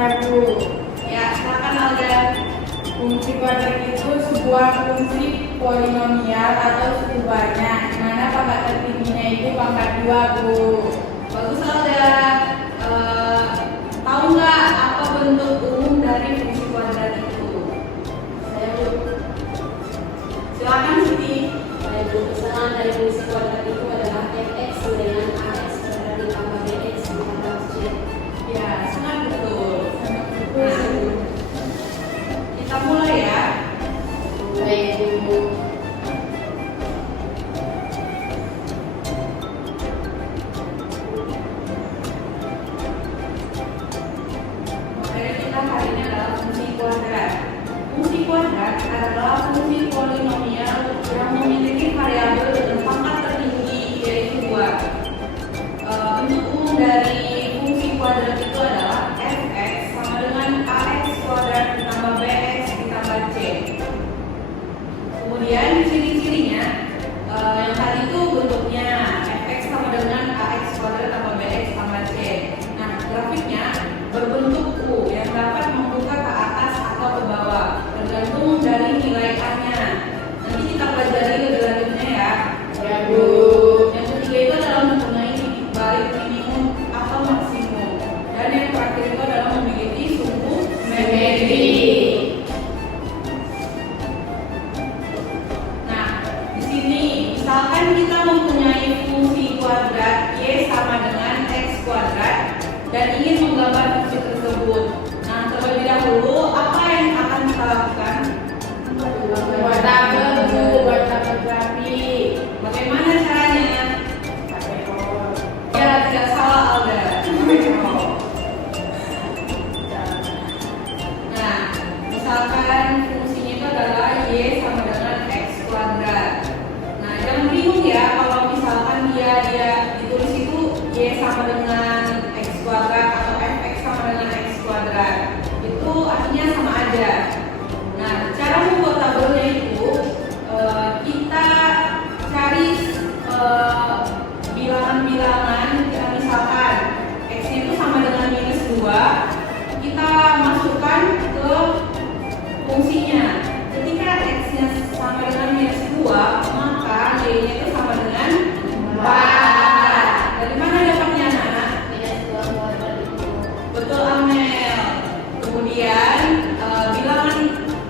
Satu. Ya, silakan Alda. Fungsi kuadrat itu sebuah fungsi polinomial atau suku banyak, di mana pangkat tertingginya itu pangkat 2, Bu. Bagus Alda. Tahu nggak apa bentuk umum dari fungsi kuadrat itu? Saya Bu. Silakan Siti. Saya Bu. Kesamaan dari fungsi kuadrat itu adalah fx dengan ax kuadrat ditambah bx ditambah c. Ya, sangat betul. Nah, Kita mulai ya. Mulai Bu. Materi kita hari ini adalah fungsi kuadrat. Fungsi kuadrat adalah fungsi polinomial yang memiliki variabel dengan pangkat tertinggi yaitu 2. Bentuk umum dari fungsi kuadrat itu adalah fx sama dengan ax kuadrat ditambah bx ditambah c. Kemudian ciri-cirinya yang tadi itu bentuknya fx sama dengan ax kuadrat tambah bx tambah c. Nah, grafiknya berbentuk U yang dapat membuka ke atas atau ke bawah tergantung dari nilai A-nya. Nanti kita pelajari lebih lanjutnya ya. ya Bu. Yang ketiga itu adalah mempunyai titik balik minimum atau maksimum. Dan yang terakhir itu adalah memiliki sumbu simetri. Nah, di sini misalkan kita mempunyai fungsi kuadrat y sama dengan x kuadrat dan ingin menggambar fungsi tersebut. Nah, terlebih dahulu apa yang akan kita lakukan? Buat tabel, Bu. Buat tabel grafik. Bagaimana caranya? Pakai or. Ya, tidak salah Alda. Nah, misalkan fungsinya itu adalah y sama dengan x kuadrat. Nah, jangan bingung ya kalau misalkan dia ditulis itu y sama dengan x kuadrat atau fx sama dengan x kuadrat. Itu artinya sama aja. Nah, cara membuat tabelnya itu kita cari bilangan-bilangan. Misalkan x-nya itu sama dengan -2, kita masukkan ke fungsinya. Ketika x-nya sama dengan -2, maka y-nya itu sama dengan 4. Dari mana dapatnya anak? Minus 2 kuadrat itu. Betul Amel. Kemudian bilangan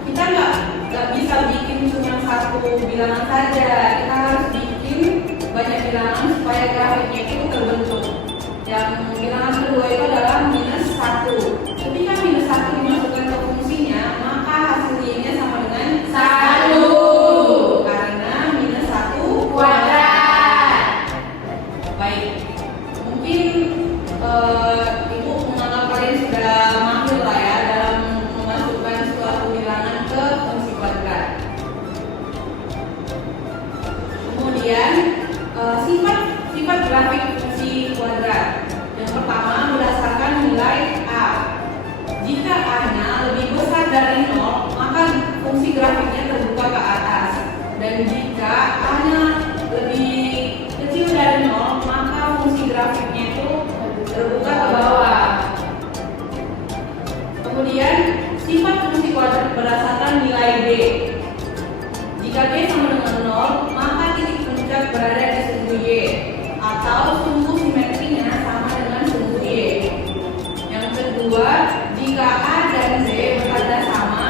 kita nggak bisa bikin cuma satu bilangan saja. Kita harus bikin banyak bilangan supaya grafiknya itu terbentuk. Yang bilangan kedua itu adalah -1. Ketika -1 dimasukkan ke fungsinya, maka hasilnya sama dengan 1 karena -1 Kuadrat. Baik, mungkin Ibu menganggap kalian sudah mahir lah ya dalam memasukkan suatu bilangan ke fungsi kuadrat. Kemudian sifat grafik fungsi kuadrat. Yang pertama berdasarkan nilai A. Jika A-nya lebih besar dari 0, maka fungsi grafiknya terbuka ke atas. Dan jika A-nya lebih kecil dari 0, maka fungsi grafiknya itu terbuka ke bawah. Kemudian sifat fungsi kuadrat berdasarkan nilai D. Jika D sama dengan 0, maka titik puncak berada di sumbu Y atau sumbu simetrinya sama dengan sumbu Y. Yang kedua, jika A dan Z bertanda sama,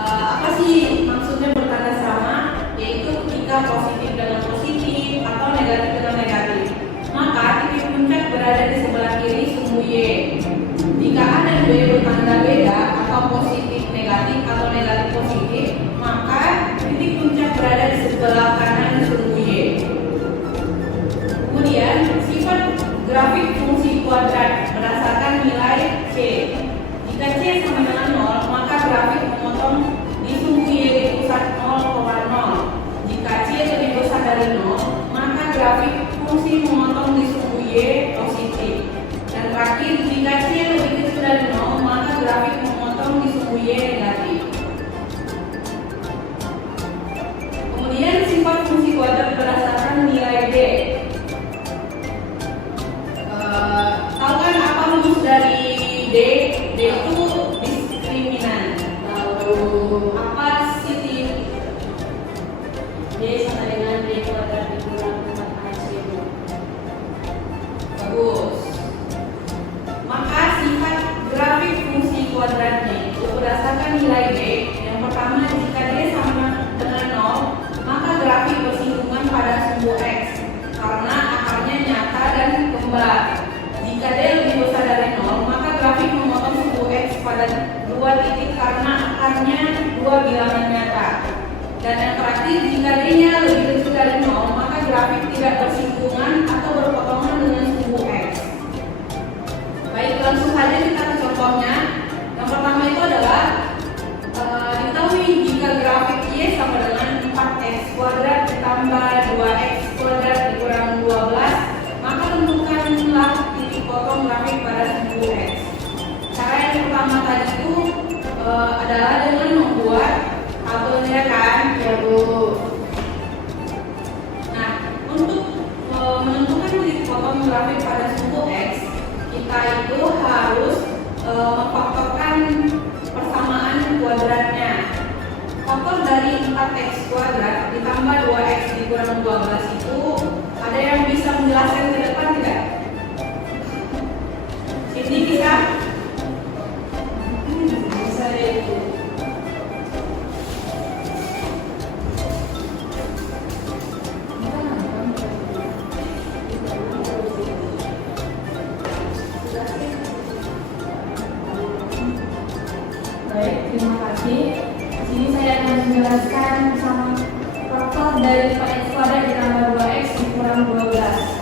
apa sih maksudnya bertanda sama? Yaitu ketika positif dengan positif atau negatif dengan negatif, maka titik puncak berada di sebelah kiri sumbu Y. Jika A dan B bertanda beda atau positif negatif atau negatif positif, maka titik puncak berada di sebelah kanan sumbu Y. Kemudian sifat grafik fungsi kuadrat berdasarkan nilai C. Jika C sama dengan 0, maka grafik memotong di sumbu Y di pusat 0,0. Jika C lebih besar dari 0, maka grafik fungsi memotong di sumbu Y positif. Dan terakhir, jika C D. D itu diskriminan. Lalu Apa sih Tim? D sama dengan D kuadrat dikurang 4AX itu. Bagus. Maka sifat grafik fungsi kuadratnya itu berdasarkan nilai D. Yang pertama, jika D sama dengan 0, maka grafik bersinggungan pada sumbu X karena akarnya nyata dan kembar. Jika D lebih besar dari 0, maka grafik memotong sumbu X pada 2 titik karena akarnya 2 bilangan nyata. Dan yang terakhir, jika D-nya lebih kecil dari 0, maka grafik tidak bersinggungan atau berpotongan dengan sumbu X. Baik, langsung saja kita ke contohnya. Yang pertama itu adalah diketahui jika grafik Y sama dengan 4X kuadrat ditambah 2X kuadrat dikurang 12, maka tentukanlah titik potong grafik pada sumbu X. Cara yang pertama tadi itu adalah dengan membuat tabelnya kan, Ya Bu. Nah, untuk menentukan titik potong grafik pada sumbu X, kita itu harus memfaktorkan persamaan kuadratnya. Faktor dari 4X kuadrat ditambah 2X dikurang 12 itu ada yang bisa menjelaskan ke depan tidak? Sini bisa? Bisa deh itu. Baik, terima kasih. Di sini saya akan menjelaskan bersama faktor dari 4X kuadrat ditambah 2X dikurang 12.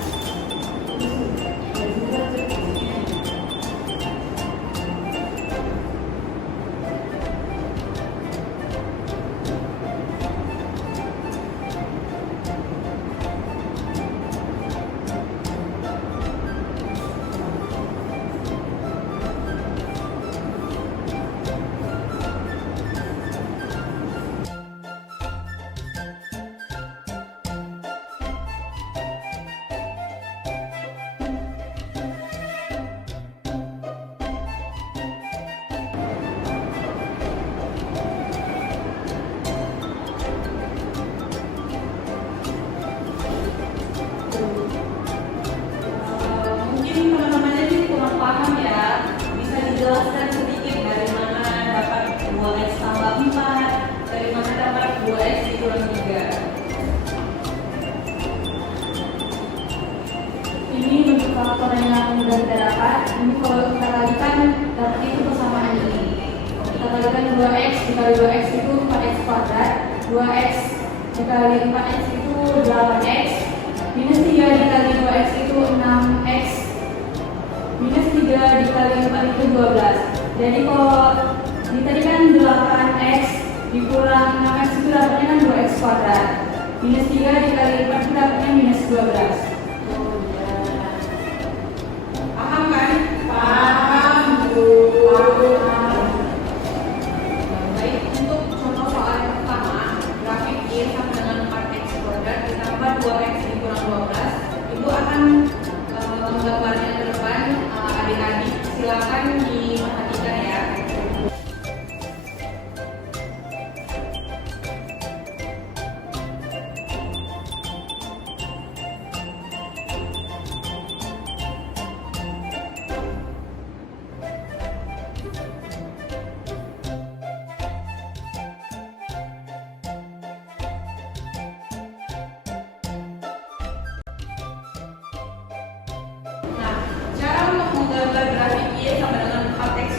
Mungkin teman-temannya ini kurang paham ya. Bisa dijelaskan sedikit dari mana dapat 2X tambah 4, dari mana dapat 2X dikurang 3. Ini bentuk faktor yang mudah kita dapat. Ini kalau kita kalikan dapat itu persamaan ini. Kita kalikan 2X dikali 2X itu 4X kuadrat, 2X dikali 4X itu 8X, minus 3 dikali 2X itu 6X, minus 3 dikali 4 itu 12. Jadi kalau ini tadi kan 8X dikurang 6X itu dapatnya kan 2X kuadrat, minus 3 dikali 4 itu dapatnya minus 12. Paham kan? Paham, Bu. Baik, untuk contoh soal yang pertama, grafik Y sama dengan 4X kuadrat ditambah 2X dikurang 12, Ibu akan menggambarnya ke depan. Adik-adik silakan diperhatikan ya. Nah, cara untuk menggambar grafik Y sama dengan 4X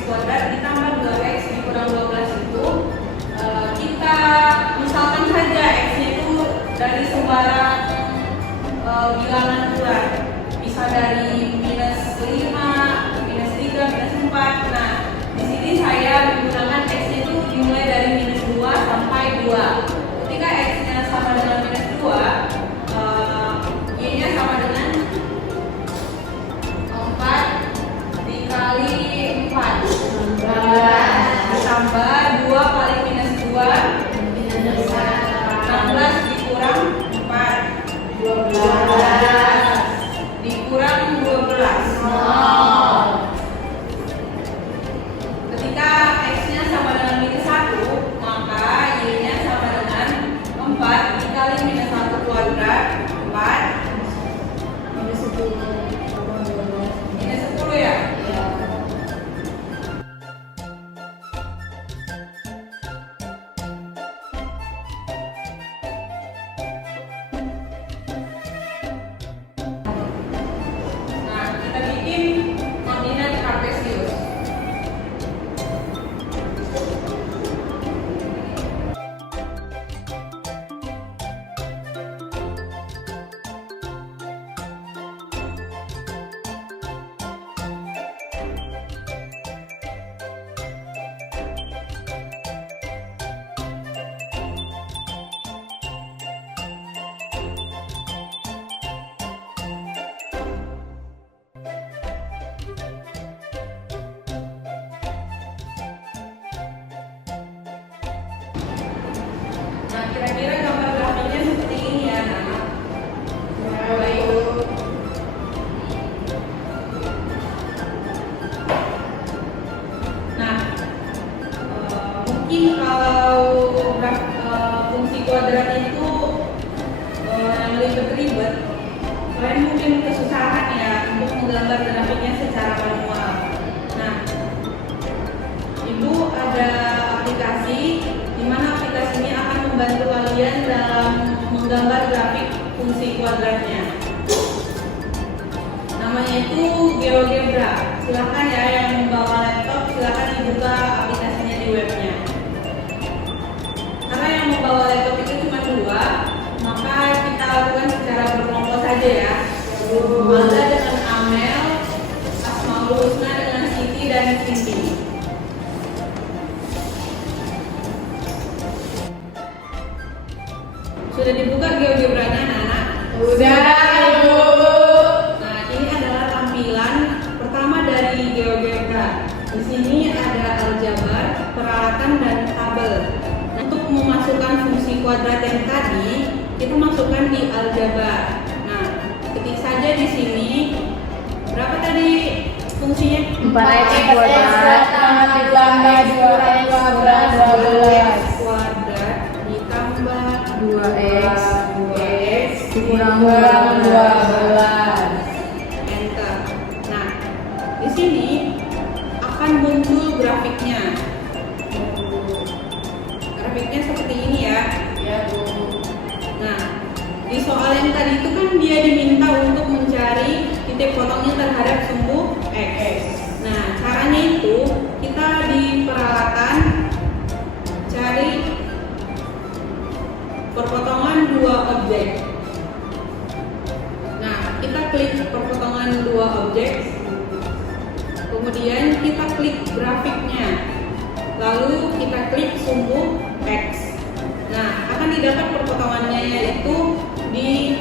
Ketika X-nya sama dengan minus 1, maka Y-nya sama dengan 4 dikali minus 1 kuadrat, 4 minus 10 minus 10 ya? ya. Nah, kita bikin koordinat kartesius. Nah, kira-kira gambar grafiknya seperti ini ya, anak. Baik. Nah, mungkin kalau fungsi kuadrat itu yang ribet-ribet, kalian mungkin kesusahan ya untuk menggambar grafiknya secara manual. Nah, Ibu ada aplikasi di mana aplikasi ini akan membantu kalian dalam menggambar grafik fungsi kuadratnya. Namanya itu GeoGebra. Silakan ya yang membawa laptop, silakan dibuka aplikasinya di webnya. Karena yang membawa laptop itu cuma 2, maka kita lakukan secara berkelompok saja ya. Bangga dengan Amel, Asmaul Husna dengan Siti dan Cindy. Sudah dibuka GeoGebra-nya, anak-anak? Udah, Ibu. Nah, ini adalah tampilan pertama dari GeoGebra. Di sini ada aljabar, peralatan, dan tabel. Nah, untuk memasukkan fungsi kuadrat yang tadi, kita masukkan di aljabar. Nah, ketik saja di sini. Berapa tadi fungsinya? 4x kuadrat ditambah 2x kuadrat 12 kuadrat ditambah 2x 2x dikurang 12. Enter. Nah, di sini akan muncul grafiknya. Grafiknya seperti ini ya. Ya, Bu. Nah, di soal yang tadi itu kan dia diminta untuk mencari titik potongnya terhadap sumbu X. Nah, caranya itu kita di peralatan cari perpotongan 2 objek. Nah, kita klik perpotongan 2 objek. Kemudian kita klik grafiknya. Lalu kita klik sumbu X. Nah, akan didapat perpotongannya yaitu di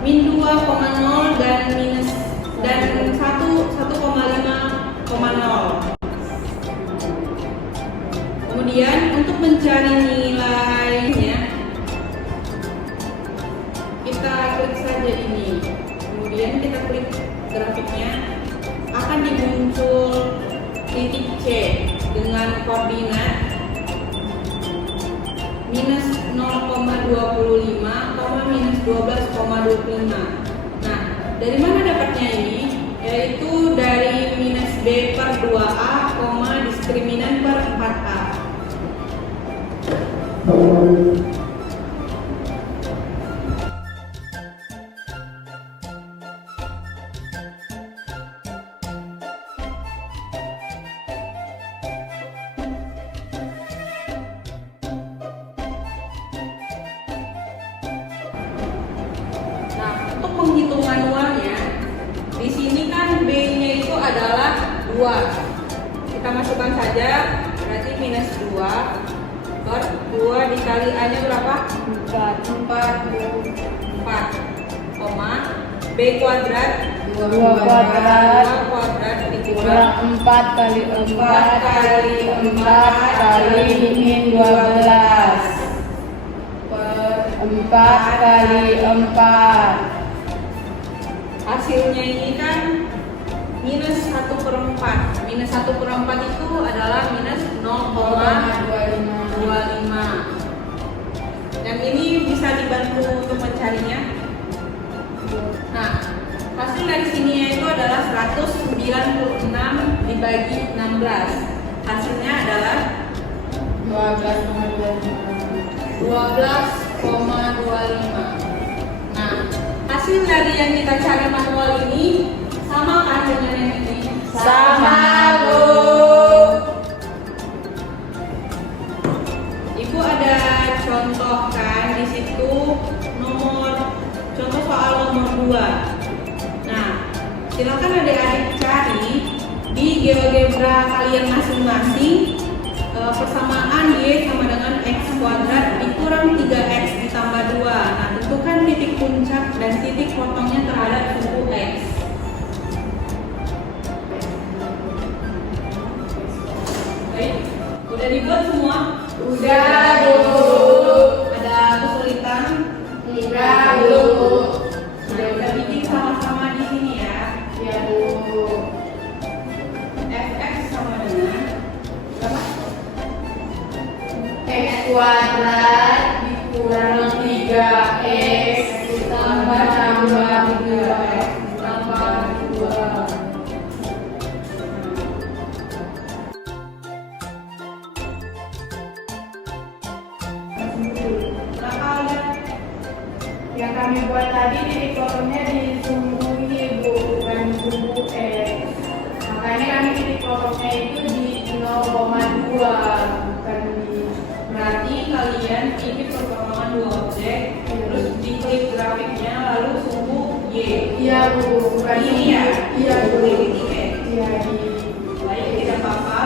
min 2,0 dan minus dan 1,5,0. Kemudian untuk mencari nilainya kita klik saja ini. Kemudian kita klik grafiknya, akan dimuncul titik C dengan koordinat minus 0,25, minus 12,25. Nah, dari mana dapatnya ini? Yaitu dari minus B per 2A, diskriminan per 4A. Nah, untuk menghitung manualnya, di sini kan B-nya itu adalah 2. Kita masukkan saja, berarti minus 2 per 2 dikali A-nya berapa? 4, B kuadrat 2 kuadrat 2 kuadrat dikurang 4 kali 4 kali 4 kali min 12 4 kali 4. Hasilnya ini kan minus 1/4. Minus 1/4 adalah 196 dibagi 16. Hasilnya adalah 12,25. Nah, hasil dari yang kita cari manual ini sama kan dengan yang ini? Sama, Bu. Ibu ada contoh kan di situ contoh soal nomor 2. Nah, silakan adik-adik cari di GeoGebra kalian masing-masing persamaan Y sama dengan X kuadrat dikurang 3X ditambah 2. Nah, tentukan titik puncak dan titik potongnya terhadap sumbu X. Baik, udah dibuat semua? Udah, Bu. Ada kesulitan? Enggak, Bu. Udah bikin sama-sama di sini ya. Ya, Bu. Fx sama dengan berapa? X kuadrat dikurang 3X ditambah 3X ditambah 2. Berapa udah? Yang kami buat tadi titik potongnya di sumbu ini, Bu, bukan di sumbu X. Makanya kami titik potongnya itu di 0,2, bukan di. Berarti kalian bikin perkembangan dua objek, terus diklik grafiknya lalu sumbu Y. Iya, Bu, bukan Ini ya? Iya, Bu. Ini ya? Iya, di. Baik, tidak apa-apa.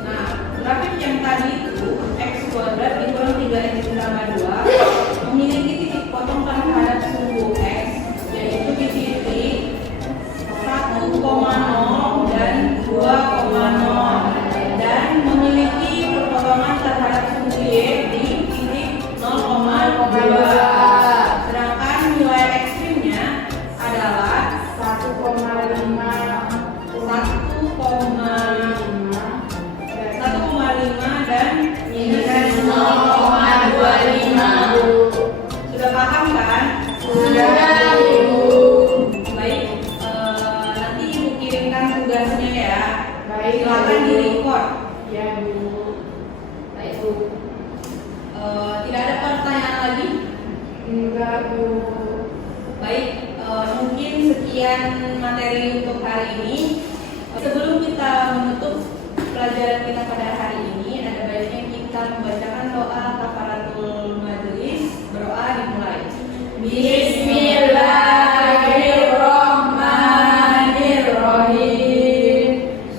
Nah, grafik yang tadi itu X kuadrat dikurang 3X ditambah 2 memiliki titik potong terhadap sumbu X, yaitu di titik 1,0 dan 2,0 dan memiliki perpotongan terhadap sumbu Y di titik 0,2. Sedangkan nilai ekstrimnya adalah 1,5 dan minus 0,25, Bu. Sudah paham kan? Sudah, Ibu. Baik, nanti ibu kirimkan tugasnya ya. Baik, Silakan di record. Ya, Bu. Baik, Bu. Tidak ada pertanyaan lagi? Enggak, Bu. Baik, mungkin sekian materi untuk hari ini. Sebelum kita menutup pelajaran kita pada hari ini, ada baiknya kita membacakan doa kafaratul majelis. Berdoa dimulai. Bismillahirrahmanirrahim.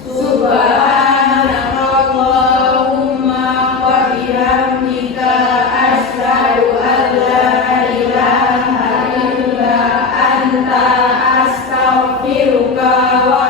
Subhanakallahumma wa bihamdika asyhadu an la ilaha illa anta astaghfiruka wa